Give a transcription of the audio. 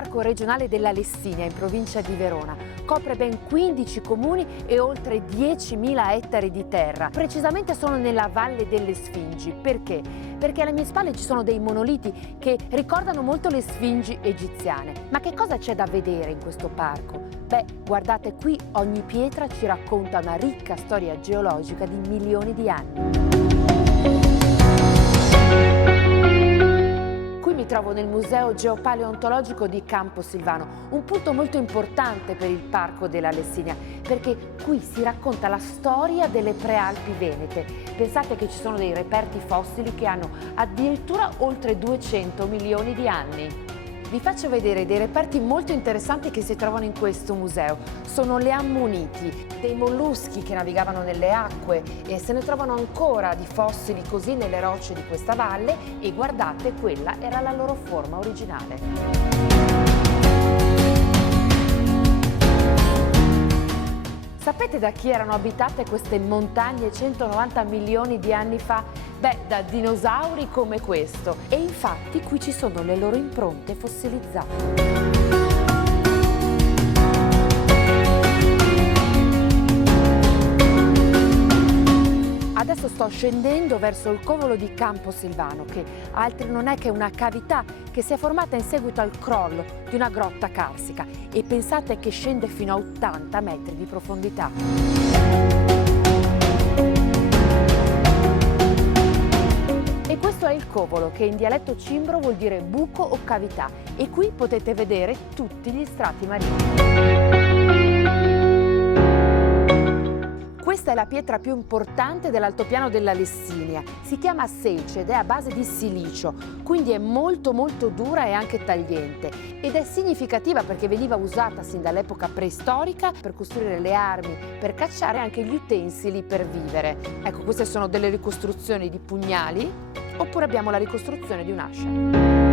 Parco regionale della Lessinia, in provincia di Verona. Copre ben 15 comuni e oltre 10.000 ettari di terra. Precisamente sono nella Valle delle Sfingi. Perché? Perché alle mie spalle ci sono dei monoliti che ricordano molto le Sfingi egiziane. Ma che cosa c'è da vedere in questo parco? Beh, guardate qui, ogni pietra ci racconta una ricca storia geologica di milioni di anni. Qui mi trovo nel Museo Geopaleontologico di Camposilvano, un punto molto importante per il Parco della Lessinia, perché qui si racconta la storia delle prealpi venete. Pensate che ci sono dei reperti fossili che hanno addirittura oltre 200 milioni di anni. Vi faccio vedere dei reperti molto interessanti che si trovano in questo museo. Sono le ammoniti, dei molluschi che navigavano nelle acque e se ne trovano ancora di fossili così nelle rocce di questa valle e guardate, quella era la loro forma originale. Sapete da chi erano abitate queste montagne 190 milioni di anni fa? Beh, da dinosauri come questo. E infatti qui ci sono le loro impronte fossilizzate. Adesso sto scendendo verso il covolo di Camposilvano, che altro non è che una cavità che si è formata in seguito al crollo di una grotta carsica e pensate che scende fino a 80 metri di profondità. E questo è il covolo, che in dialetto cimbro vuol dire buco o cavità, e qui potete vedere tutti gli strati marini. Questa è la pietra più importante dell'altopiano della Lessinia. Si chiama seice ed è a base di silicio, quindi è molto dura e anche tagliente. Ed è significativa perché veniva usata sin dall'epoca preistorica per costruire le armi, per cacciare e anche gli utensili per vivere. Ecco, queste sono delle ricostruzioni di pugnali, oppure abbiamo la ricostruzione di un'ascia.